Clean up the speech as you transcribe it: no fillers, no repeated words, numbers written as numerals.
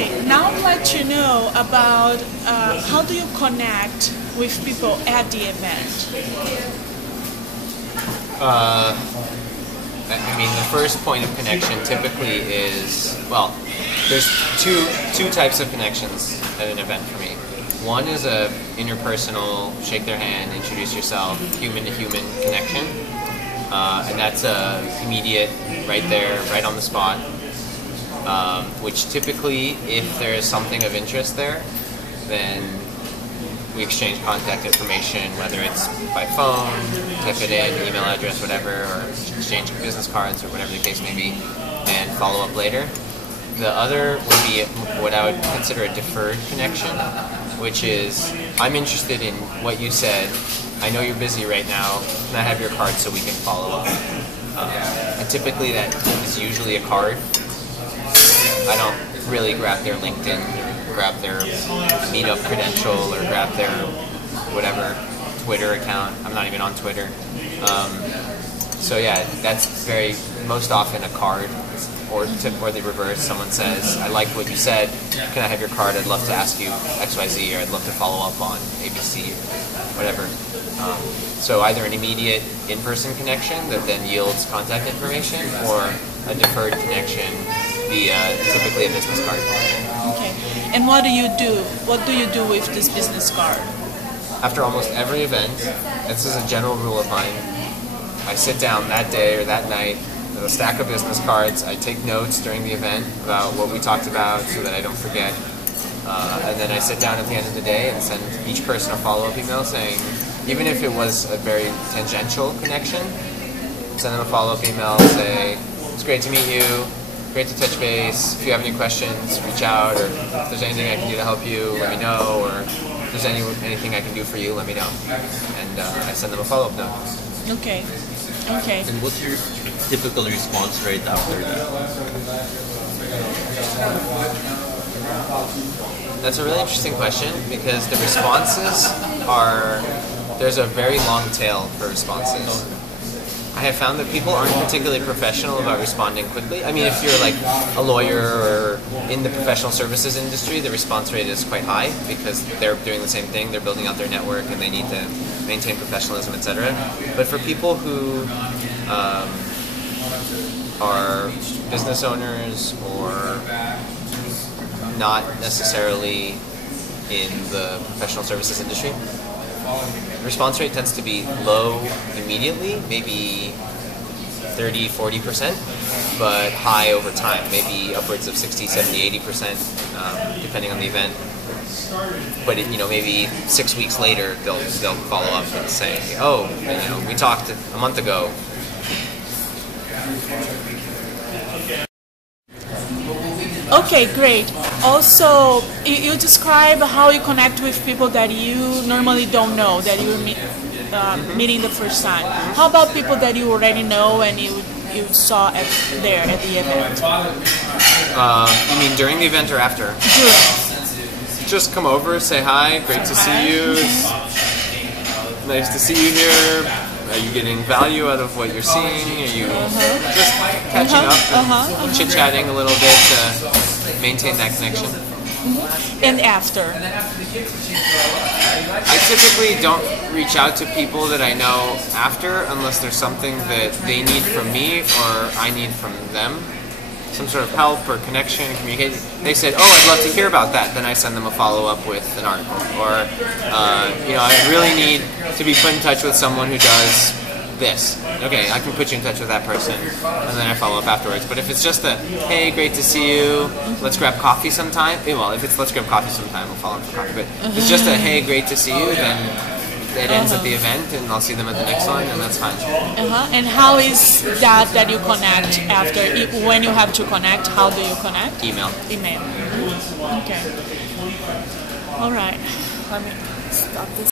Okay, now I'd like to know about how do you connect with people at the event? I mean, the first point of connection typically is, well, there's two types of connections at an event for me. One is a interpersonal, shake their hand, introduce yourself, human-to-human connection, and that's immediate, right there, right on the spot. Which typically, if there is something of interest there, then we exchange contact information, whether it's by phone, type it in, email address, whatever, or exchange business cards or whatever the case may be, and follow up later. The other would be what I would consider a deferred connection, which is, I'm interested in what you said, I know you're busy right now, can I have your card so we can follow up? And typically that is usually a card. I don't really grab their LinkedIn, grab their meetup credential, or grab their whatever Twitter account. I'm not even on Twitter. So yeah, that's most often a card, or the reverse. Someone says, I like what you said, can I have your card? I'd love to ask you XYZ, or I'd love to follow up on ABC, whatever. So either an immediate in-person connection that then yields contact information, or a deferred connection via typically a business card. Okay. And what do you do? What do you do with this business card? After almost every event, this is a general rule of mine, I sit down that day or that night with a stack of business cards. I take notes during the event about what we talked about so that I don't forget. And then I sit down at the end of the day and send each person a follow-up email saying, even if it was a very tangential connection, send them a follow-up email, say, it's great to meet you, great to touch base, if you have any questions, reach out, or if there's anything I can do to help you, let me know, or if there's anything I can do for you, let me know. And I send them a follow-up note. Okay. Okay. And what's your typical response rate after that? That's a really interesting question, because the responses there's a very long tail for responses. I have found that people aren't particularly professional about responding quickly. I mean, if you're like a lawyer or in the professional services industry, the response rate is quite high because they're doing the same thing. They're building out their network and they need to maintain professionalism, etc. But for people who are business owners or not necessarily in the professional services industry, response rate tends to be low immediately, maybe 30-40%, but high over time, maybe upwards of 60, 70, 80%, depending on the event. But maybe 6 weeks later, they'll follow up and say, oh, we talked a month ago. Okay, great. Also, you describe how you connect with people that you normally don't know, that you're meeting the first time. How about people that you already know and you saw there at the event? You mean during the event or after? During. Just come over, say hi, great to see you. It's nice to see you here. Are you getting value out of what you're seeing? Are you just catching up and chit-chatting a little bit to maintain that connection? And after? I typically don't reach out to people that I know after unless there's something that they need from me or I need from them. Some sort of help or connection, communication. They said, oh, I'd love to hear about that. Then I send them a follow-up with an article. Or, I really need to be put in touch with someone who does this. Okay, I can put you in touch with that person. And then I follow up afterwards. But if it's just a, hey, great to see you, let's grab coffee sometime. Well, if it's let's grab coffee sometime, we'll follow up for coffee. But if it's just a, hey, great to see you, then it ends at the event, and I'll see them at the next one, and that's fine. And how is that you connect after? When you have to connect, how do you connect? Email. Email. Okay. All right. Let me stop this.